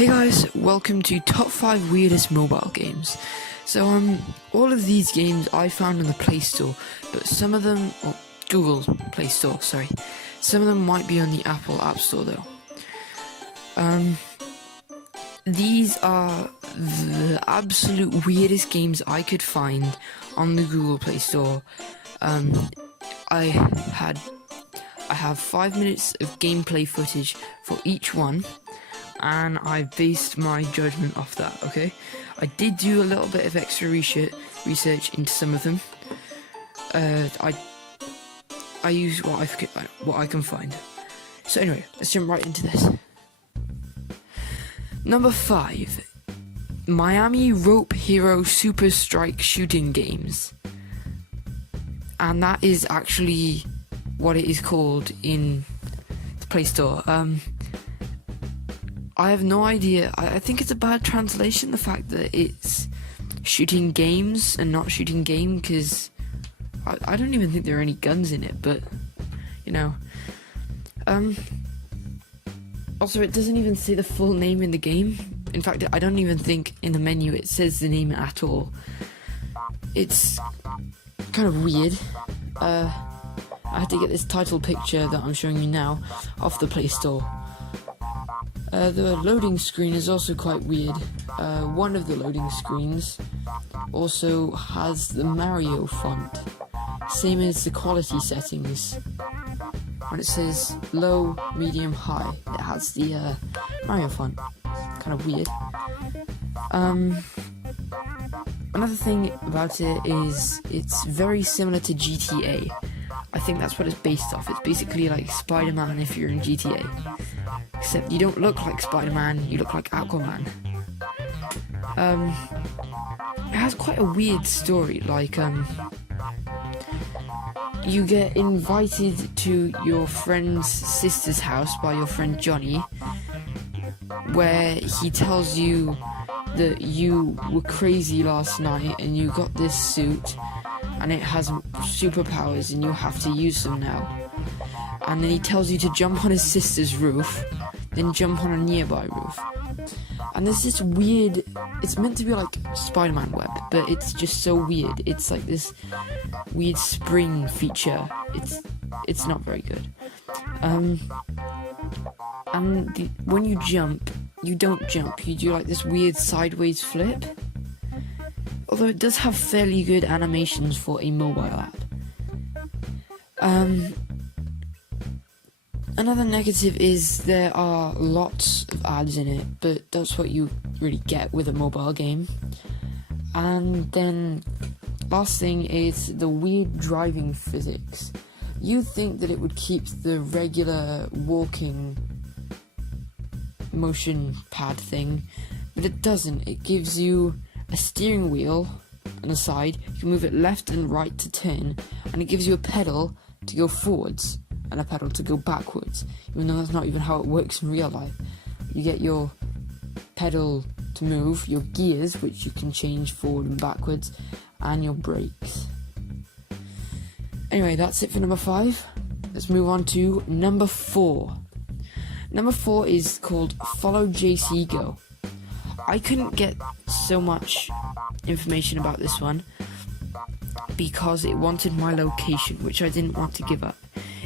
Hey guys, welcome to Top 5 Weirdest Mobile Games. So all of these games I found on the Play Store, but some of them, or Google Play Store, sorry. Some of them might be on the Apple App Store though. These are the absolute weirdest games I could find on the Google Play Store. I have 5 minutes of gameplay footage for each one, and I based my judgment off that, okay? I did do a little bit of extra research into some of them. I use what I can find. So anyway, let's jump right into this. Number 5, Miami Rope Hero Super Strike Shooting Games. And that is actually what it is called in the Play Store. I have no idea. I think it's a bad translation, the fact that it's shooting games and not shooting game, because I don't even think there are any guns in it, but, you know. Also, it doesn't even say the full name in the game. In fact, I don't even think in the menu it says the name at all. It's kind of weird. I had to get this title picture that I'm showing you now off the Play Store. The loading screen is also quite weird. One of the loading screens also has the Mario font, same as the quality settings. When it says low, medium, high, it has the Mario font. Kind of weird. Another thing about it is it's very similar to GTA. I think that's what it's based off. It's basically like Spider-Man if you're in GTA. Except you don't look like Spider-Man, you look like Aquaman. It has quite a weird story, like, you get invited to your friend's sister's house by your friend Johnny, where he tells you that you were crazy last night and you got this suit and it has superpowers and you have to use them now. And then he tells you to jump on his sister's roof, then jump on a nearby roof. And there's this weird, it's meant to be like Spider-Man web, but it's just so weird. It's like this weird spring feature. It's not very good. When you jump, you don't jump. You do like this weird sideways flip. Although it does have fairly good animations for a mobile app. Another negative is there are lots of ads in it, but that's what you really get with a mobile game. And then, last thing is the weird driving physics. You'd think that it would keep the regular walking motion pad thing, but it doesn't. It gives you a steering wheel on the side, you can move it left and right to turn, and it gives you a pedal to go forwards and a pedal to go backwards, even though that's not even how it works in real life. You get your pedal to move, your gears, which you can change forward and backwards, and your brakes. Anyway, that's it for number 5. Let's move on to number 4. Number 4 is called Follow JC Go. I couldn't get so much information about this one because it wanted my location, which I didn't want to give up.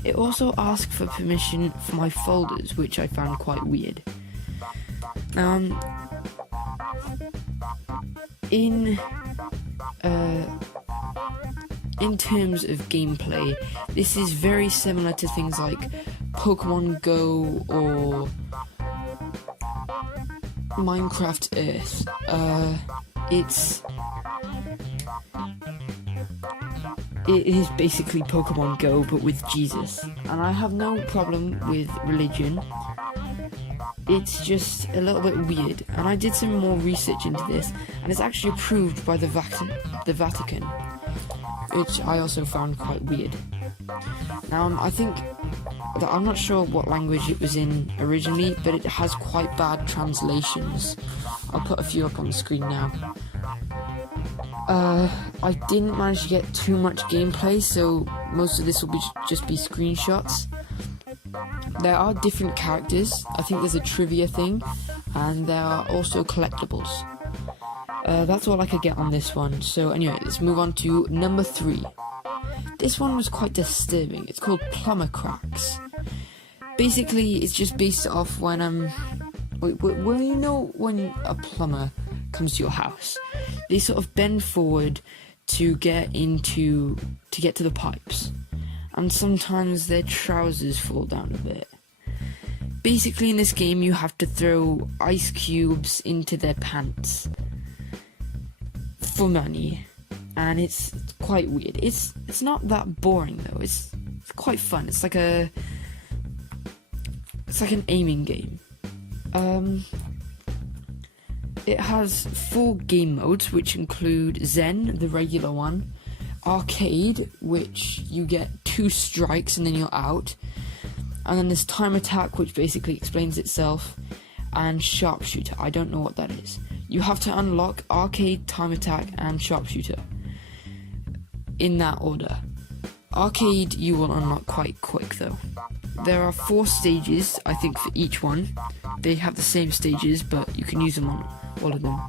It also asked for permission for my folders, which I found quite weird. In terms of gameplay, this is very similar to things like Pokemon Go or Minecraft Earth. It is basically Pokemon Go, but with Jesus. And I have no problem with religion. It's just a little bit weird. And I did some more research into this, and it's actually approved by the Vatican, which I also found quite weird. Now, I think that I'm not sure what language it was in originally, but it has quite bad translations. I'll put a few up on the screen now. I didn't manage to get too much gameplay, so most of this will just be screenshots. There are different characters. I think there's a trivia thing. and there are also collectibles. That's all I could get on this one. So anyway, let's move on to number 3. This one was quite disturbing. It's called Plumber Cracks. Basically, it's just based off when well, you know, when a plumber comes to your house, they sort of bend forward to get to the pipes, and sometimes their trousers fall down a bit. Basically, in this game, you have to throw ice cubes into their pants for money, and it's quite weird. It's not that boring though. It's quite fun. It's like an aiming game. It has 4 game modes, which include Zen, the regular one, Arcade, which you get 2 strikes and then you're out, and then there's Time Attack, which basically explains itself, and Sharpshooter. I don't know what that is. You have to unlock Arcade, Time Attack, and Sharpshooter in that order. Arcade you will unlock quite quick though. There are 4 stages, I think, for each one. They have the same stages, but you can use them on all of them.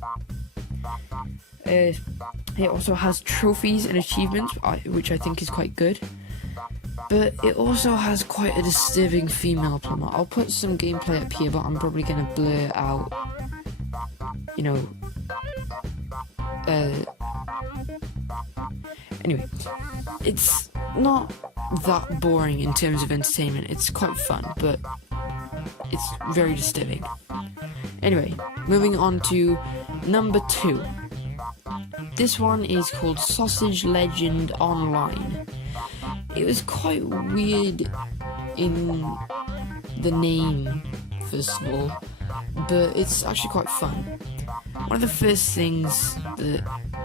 It also has trophies and achievements, which I think is quite good. But it also has quite a disturbing female plumber. I'll put some gameplay up here, but I'm probably going to blur out, you know, anyway, it's not that boring in terms of entertainment. It's quite fun, but it's very disturbing. Anyway, moving on to number 2. This one is called Sausage Legend Online. It was quite weird in the name, first of all, but it's actually quite fun. One of the first things that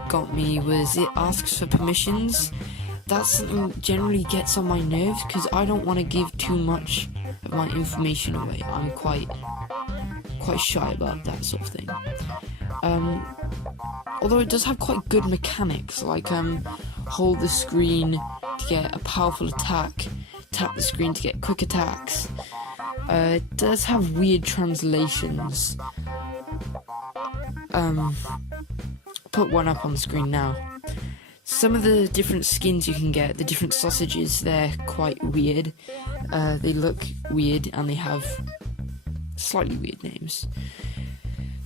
got me was it asks for permissions. That's something that generally gets on my nerves because I don't want to give too much of my information away. I'm quite shy about that sort of thing. Although it does have quite good mechanics, like hold the screen to get a powerful attack, tap the screen to get quick attacks. It does have weird translations. Put one up on the screen now. Some of the different skins you can get, the different sausages, they're quite weird. They look weird and they have slightly weird names.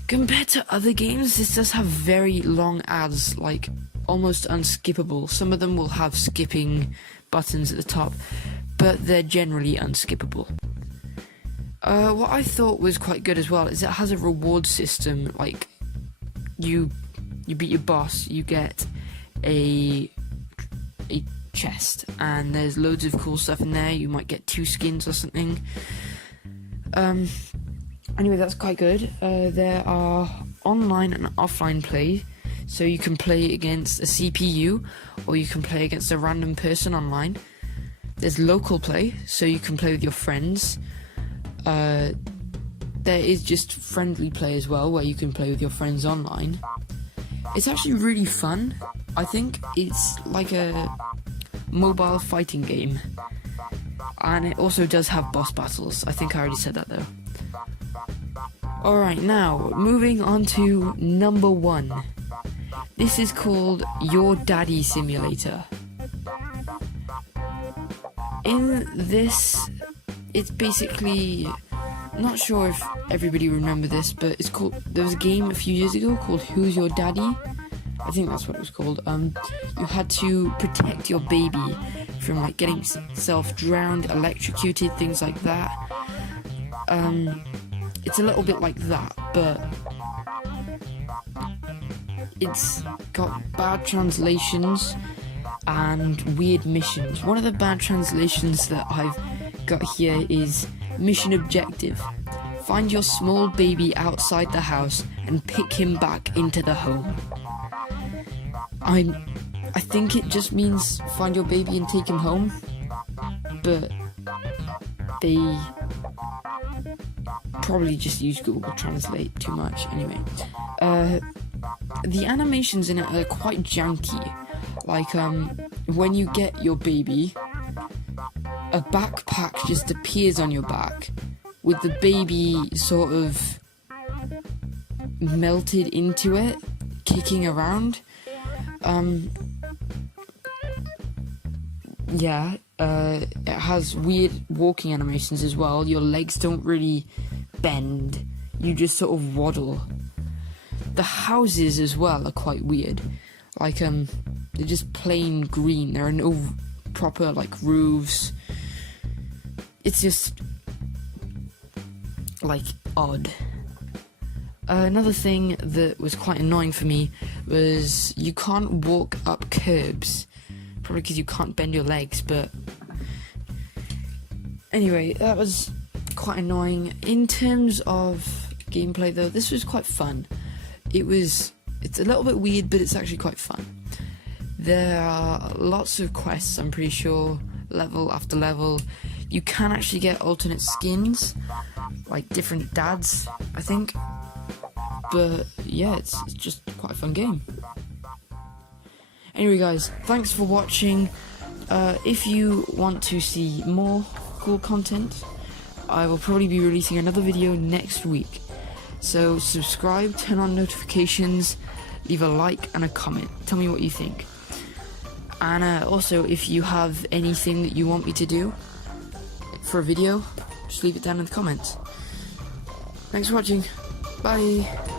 Compared to other games, this does have very long ads, like almost unskippable. Some of them will have skipping buttons at the top, but they're generally unskippable. What I thought was quite good as well is it has a reward system. Like you beat your boss, you get a chest, and there's loads of cool stuff in there. You might get 2 skins or something. Anyway, that's quite good. There are online and offline play, so you can play against a CPU or you can play against a random person online. There's local play, so you can play with your friends. There is just friendly play as well, where you can play with your friends online. It's actually really fun. I think it's like a mobile fighting game, and it also does have boss battles. I think I already said that though. Alright, now moving on to number 1. This is called Your Daddy Simulator. In this, it's basically, not sure if everybody remember this, but it's called, there was a game a few years ago called Who's Your Daddy? I think that's what it was called. You had to protect your baby from like getting self drowned, electrocuted, things like that. It's a little bit like that, but it's got bad translations and weird missions. One of the bad translations that I've got here is mission objective: find your small baby outside the house and pick him back into the home. I think it just means find your baby and take him home, but they probably just use Google Translate too much. Anyway, the animations in it are quite janky. Like when you get your baby, a backpack just appears on your back with the baby sort of melted into it, kicking around. Yeah, it has weird walking animations as well. Your legs don't really bend, you just sort of waddle. The houses as well are quite weird. Like, they're just plain green. There are no proper, like, roofs. It's just, like, odd. Another thing that was quite annoying for me was you can't walk up curbs. Probably because you can't bend your legs, but... Anyway, that was quite annoying. In terms of gameplay, though, this was quite fun. It's a little bit weird, but it's actually quite fun. There are lots of quests, I'm pretty sure, level after level. You can actually get alternate skins, like different dads, I think. But yeah, it's just quite a fun game. Anyway guys, thanks for watching. If you want to see more cool content, I will probably be releasing another video next week. So subscribe, turn on notifications, leave a like and a comment. Tell me what you think. And also, if you have anything that you want me to do for a video, just leave it down in the comments. Thanks for watching. Bye.